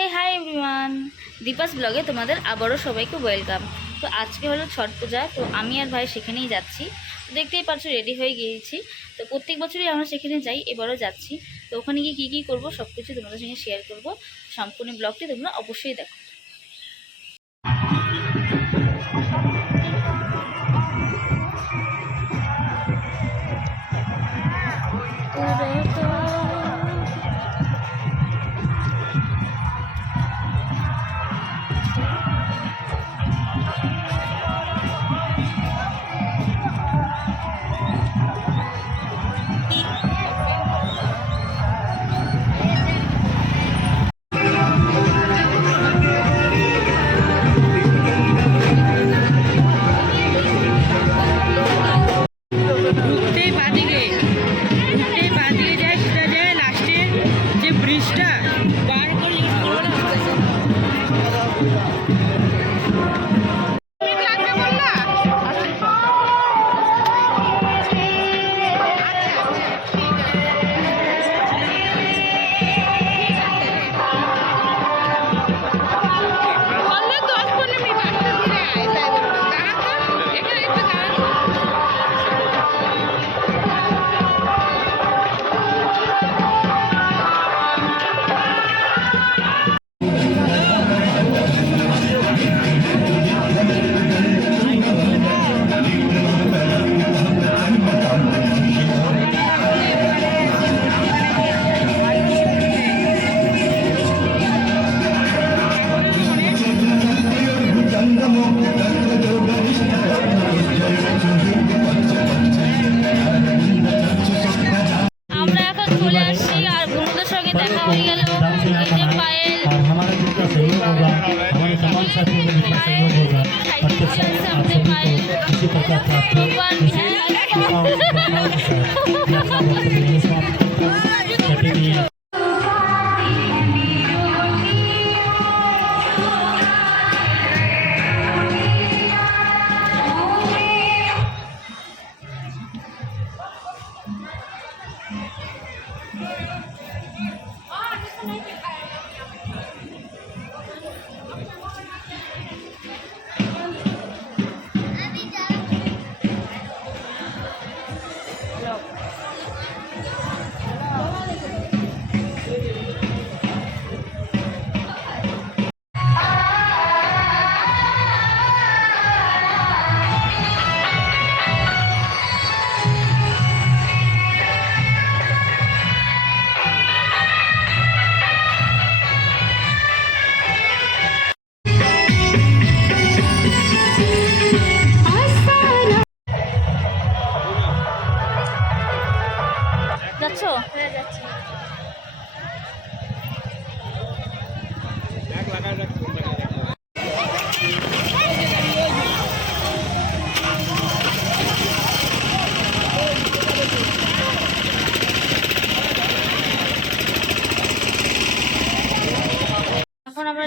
হে hi everyone, Deepa's ব্লগে তোমাদের আবারও সবাইকে ওয়েলকাম। তো আজকে হলো ছট পূজা, তো আমি আর ভাই সেখানেই যাচ্ছি। তো দেখতেই পাচ্ছ রেডি হয়ে গিয়েছি। তো প্রত্যেক বছরই আমরা সেখানে যাই, এবারও যাচ্ছি। তো ওখানে গিয়ে কী করবো সব কিছু তোমাদের সঙ্গে শেয়ার করবো। সম্পূর্ণ ব্লগটি তোমরা অবশ্যই দেখো।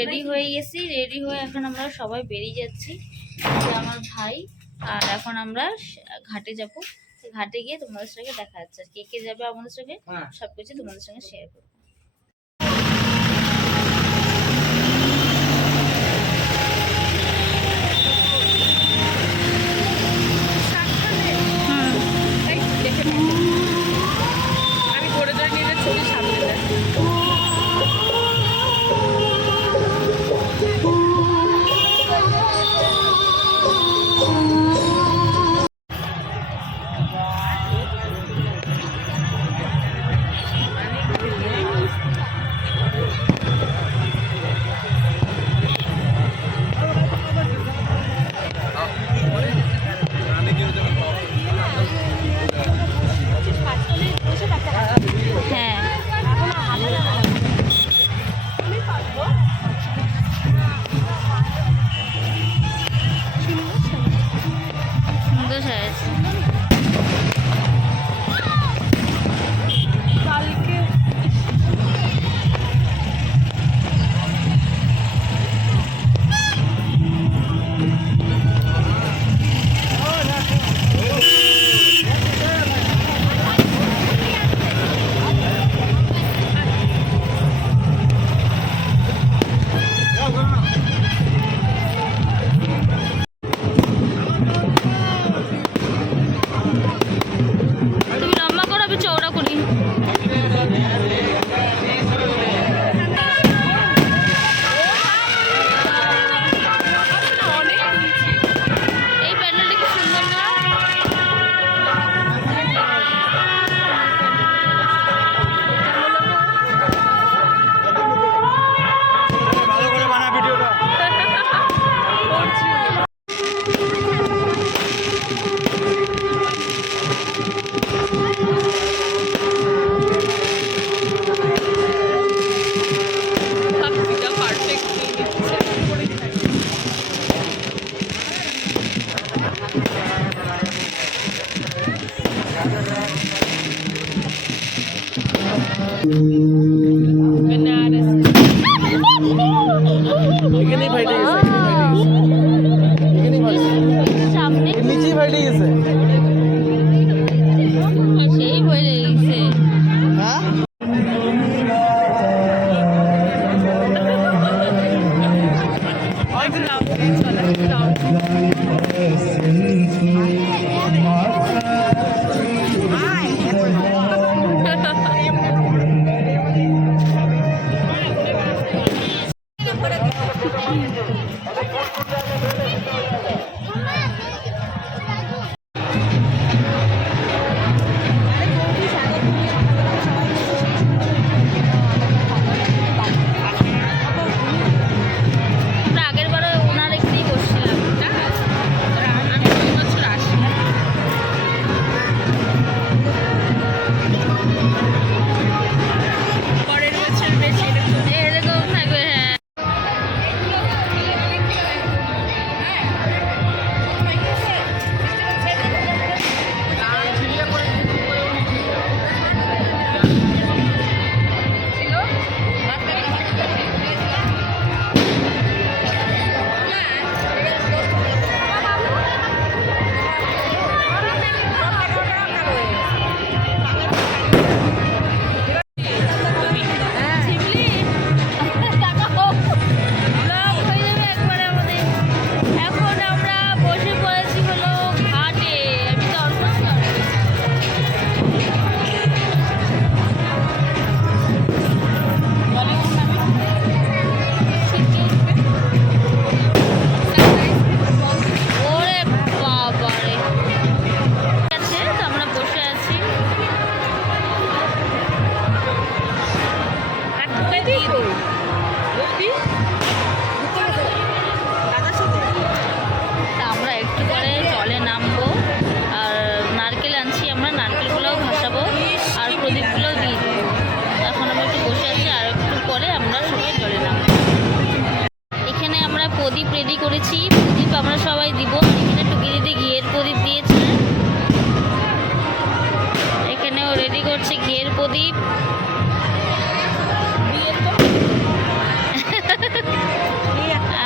রেডি হয়ে গেছি, রেডি হয়ে এখন আমরা সবাই বেরিয়ে যাচ্ছি। আমার ভাই আর এখন আমরা ঘাটে যাব। ঘাটে গিয়ে তোমাদের সঙ্গে দেখা যাচ্ছে, কে কে যাবে আমাদের সঙ্গে সবকিছু তোমাদের সঙ্গে শেয়ার করবো। এখানেই ফাইটে গেছে, এখানেই ফাইটে গেছে, সামনে এর নিচেই ফাইটে গেছে। সেই বলে গেছে। হ্যাঁ আমরা আগের বারে ওনার এখানেই বসছিলাম। আমি ওই বছর আসি। পরের বছর বেশি এরকম থাকবে। হ্যাঁ, এখন আমরা বসে পড়েছি হলো ঘাটে। আমি তো ওরে বাবারে, ঠিক আছে, তো আমরা বসে আছি। তা আমরা একটু পরে জলে নামবো, আর নারকেল আনছি, আমরা নারকেলগুলোও ভাসাবো আর প্রদীপগুলোও দিয়ে দেবো। এখন আমরা একটু বসে আছি, আর একটু পরে আমরা সবাই জলে নামবো। এখানে আমরা প্রদীপ রেডি করেছি, প্রদীপ আমরা সবাই দিব। আর এখানে টুকি দিদি ঘিয়ের প্রদীপ দিয়েছে, এখানেও রেডি করছে ঘিয়ের প্রদীপ।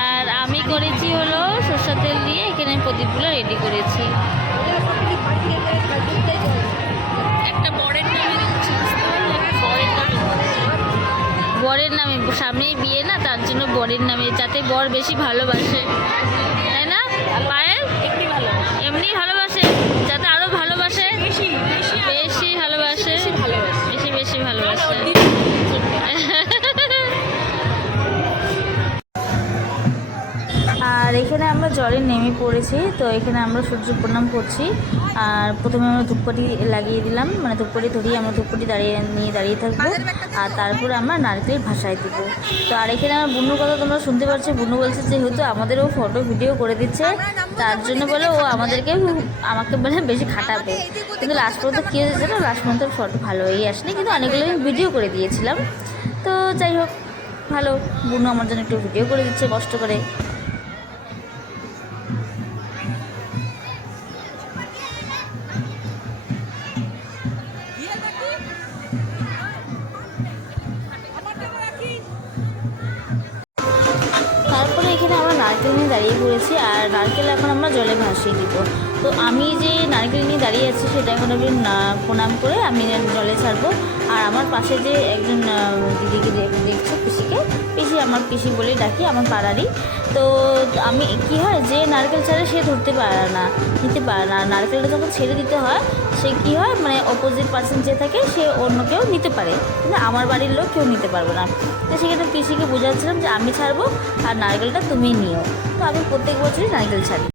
আর আমি করেছি হলো সরষের তেল দিয়ে, এখানে প্রদীপগুলো রেডি করেছি। একটা বরের নামে বরের নামে সামনেই বিয়ে না, তার জন্য বরের নামে, যাতে বর বেশি ভালোবাসে, তাই না পায়েল? এমনি ভালোবাসে, যাতে আরো ভালোবাসে, বেশি ভালোবাসে, বেশি ভালোবাসে। আর এখানে আমরা জলে নেমে পড়েছি, তো এখানে আমরা সূর্য প্রণাম করছি। আর প্রথমে আমরা ধূপকাঠি লাগিয়ে দিলাম, মানে ধূপকাঠি ধরিয়ে আমরা ধূপকাঠি দাঁড়িয়ে থাকবো, আর তারপরে আমরা নারকেল ভাসায় দিব। তো আর এখানে আমার বুনুর কথা তোমরা শুনতে পাচ্ছ, বুনু বলছে যেহেতু আমাদেরও ফটো ভিডিও করে দিচ্ছে, তার জন্য বলে ও আমাকে বলে বেশি খাটাবে। কিন্তু লাস্ট পর্যন্ত কী হয়েছে না, লাস্ট পর্যন্ত ফটো ভালো হয়েই আসেনি, কিন্তু অনেকগুলো আমি ভিডিও করে দিয়েছিলাম। তো যাই হোক, ভালো, বুনু আমার জন্য একটু ভিডিও করে দিচ্ছে কষ্ট করে। তারপরে এখানে আমরা নারকেল নিয়ে দাঁড়িয়ে পড়েছি, আর নারকেল এখন আমরা জলে ভাসিয়ে দিব। তো আমি যে নারকেল নিয়ে দাঁড়িয়ে আছি সেটা এখন আমি প্রণাম করে আমি জলে ছাড়বো। আর আমার পাশে যে একজন দিদিকে দেখছে, পিসি আমার পিসি বলে ডাকি, আমার পাড়ারই। তো আমি কী হয়, যে নারকেল ছাড়ে সে ধরতে পারে না, নিতে পারে না। নারকেলটা যখন ছেড়ে দিতে হয়, সে কী হয়, মানে অপোজিট পার্সন যে থাকে সে অন্য কেউ নিতে পারে, কিন্তু আমার বাড়ির লোক কেউ নিতে পারবে না। তো সেখানে পিসিকে বোঝাচ্ছিলাম যে আমি ছাড়বো আর নারকেলটা তুমি নিও। তো আমি প্রত্যেক বছরই নারকেল ছাড়ি।